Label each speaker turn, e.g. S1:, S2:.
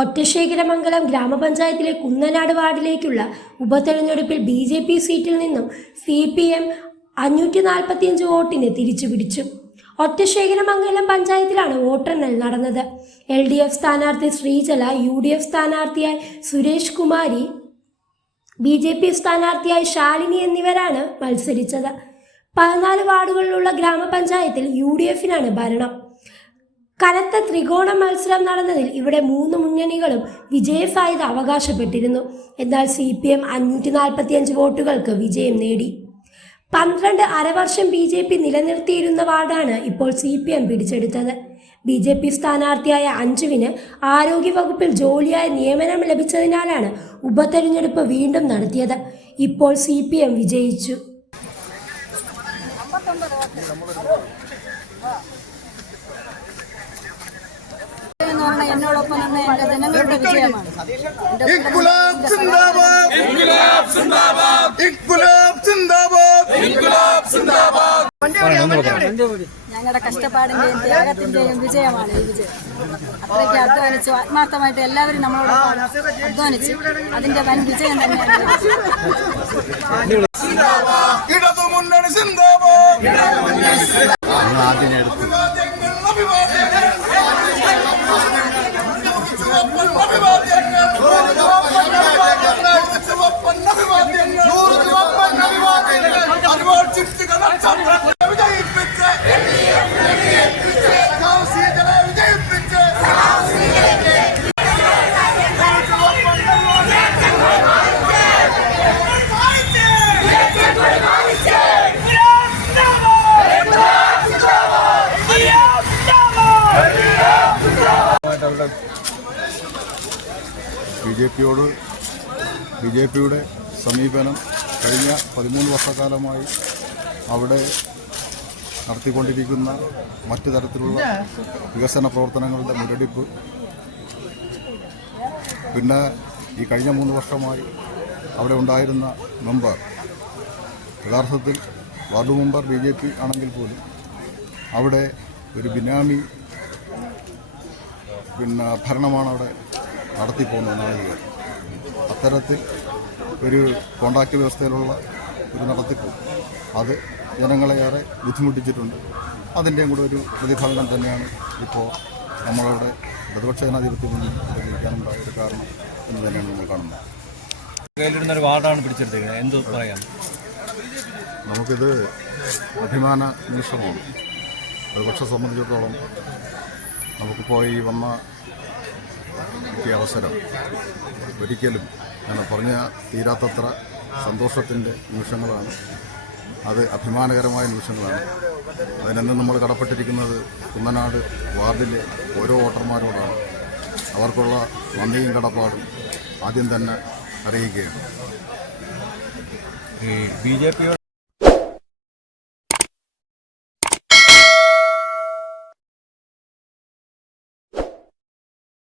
S1: ഒറ്റശേഖരമംഗലം ഗ്രാമപഞ്ചായത്തിലെ കുന്നനാട് വാർഡിലേക്കുള്ള ഉപതെരഞ്ഞെടുപ്പിൽ B J P സീറ്റിൽ നിന്നും സി പി എം അഞ്ഞൂറ്റി നാൽപ്പത്തിയഞ്ച് വോട്ടിന് തിരിച്ചുപിടിച്ചു. ഒറ്റശേഖരമംഗലം പഞ്ചായത്തിലാണ് വോട്ടെണ്ണൽ നടന്നത്. എൽ ഡി എഫ് സ്ഥാനാർത്ഥി ശ്രീജല യു ഡി എഫ് സ്ഥാനാർത്ഥിയായി Suresh Kumari B J P സ്ഥാനാർത്ഥിയായി ശാലിനി എന്നിവരാണ് മത്സരിച്ചത്. പതിനാല് വാർഡുകളിലുള്ള ഗ്രാമപഞ്ചായത്തിൽ യു ഡി എഫിനാണ് ഭരണം. കനത്ത ത്രികോണ മത്സരം നടന്നതിൽ ഇവിടെ മൂന്ന് മുന്നണികളും വിജയസാധ്യത അവകാശപ്പെട്ടിരുന്നു. എന്നാൽ സി പി എം അഞ്ഞൂറ്റി നാൽപ്പത്തിയഞ്ച് വോട്ടുകൾക്ക് വിജയം നേടി. പന്ത്രണ്ട് അരവർഷം ബി ജെ പി നിലനിർത്തിയിരുന്ന വാർഡാണ് ഇപ്പോൾ സി പി എം പിടിച്ചെടുത്തത്. ബി ജെ പി സ്ഥാനാർത്ഥിയായ അഞ്ജുവിന് ആരോഗ്യവകുപ്പിൽ ജോലിയായ നിയമനം ലഭിച്ചതിനാലാണ് ഉപതെരഞ്ഞെടുപ്പ് വീണ്ടും നടത്തിയത്. ഇപ്പോൾ സി പി എം വിജയിച്ചു.
S2: എന്നോടൊപ്പം നിന്ന് എന്റെ ജനങ്ങളുടെ വിജയമാണ്. ഞങ്ങളുടെ കഷ്ടപ്പാടിന്റെയും ത്യാഗത്തിന്റെയും വിജയമാണ് ഈ വിജയം. അത്രയ്ക്ക് അധ്വാനിച്ചു ആത്മാർത്ഥമായിട്ട് എല്ലാവരും നമ്മളോട് അധ്വാനിച്ചു. അതിന്റെ വൻ വിജയം തന്നെയാണ്.
S3: സിന്ദാബാദ്. അഭിവാദ്യങ്ങൾ അഭിവാദ്യങ്ങൾ.
S4: ബി ജെ പിയോട് ബി ജെ പിയുടെ സമീപനം കഴിഞ്ഞ പതിമൂന്ന് വർഷക്കാലമായി അവിടെ നടത്തിക്കൊണ്ടിരിക്കുന്ന മറ്റു തരത്തിലുള്ള വികസന പ്രവർത്തനങ്ങളുടെ മുരടിപ്പ്. പിന്നെ ഈ കഴിഞ്ഞ മൂന്ന് വർഷമായി അവിടെ ഉണ്ടായിരുന്ന മെമ്പർ യഥാർത്ഥത്തിൽ ward member B J P ആണെങ്കിൽ പോലും അവിടെ ഒരു ബിനാമി പിന്നെ ഭരണമാണ് അവിടെ നടത്തിപ്പോകുന്നതെന്നാണ് നാളുകൾ അത്തരത്തിൽ ഒരു കോണ്ടാക്ട് വ്യവസ്ഥയിലുള്ള ഒരു നടത്തിപ്പ്. അത് ജനങ്ങളെ ഏറെ ബുദ്ധിമുട്ടിച്ചിട്ടുണ്ട്. അതിന്റെയും കൂടെ ഒരു പ്രതിഫലനം തന്നെയാണ് ഇപ്പോൾ നമ്മളവിടെ പ്രതിപക്ഷ ജനാധിപത്യത്തിൽ പ്രതികരിക്കാനുണ്ടായ ഒരു കാരണം എന്ന് തന്നെയാണ് നമ്മൾ കാണുന്നത്.
S5: കയ്യിലിടുന്ന ഒരു വാർഡാണ് പിടിച്ചെടുത്തേക്കുന്നത്. എന്ത് പറയാം?
S4: നമുക്കിത് അഭിമാന നിമിഷമാണ്. പ്രതിപക്ഷം സംബന്ധിച്ചിടത്തോളം നമുക്കിപ്പോൾ പോയി വന്ന കിട്ടിയ അവസരം ഒരിക്കലും ഞാൻ പറഞ്ഞ തീരാത്തത്ര സന്തോഷത്തിന്റെ നിമിഷങ്ങളാണ്. അത് അഭിമാനകരമായ നിമിഷങ്ങളാണ്. അതിനെന്ന് നമ്മൾ കടപ്പെട്ടിരിക്കുന്നത് കുന്നനാട് വാർഡിലെ ഓരോ വോട്ടർമാരോടാണ്. അവർക്കുള്ള നന്ദിയും കടപ്പാടും ആദ്യം തന്നെ അറിയിക്കുകയാണ്.
S5: ബി ജെ പിയുടെ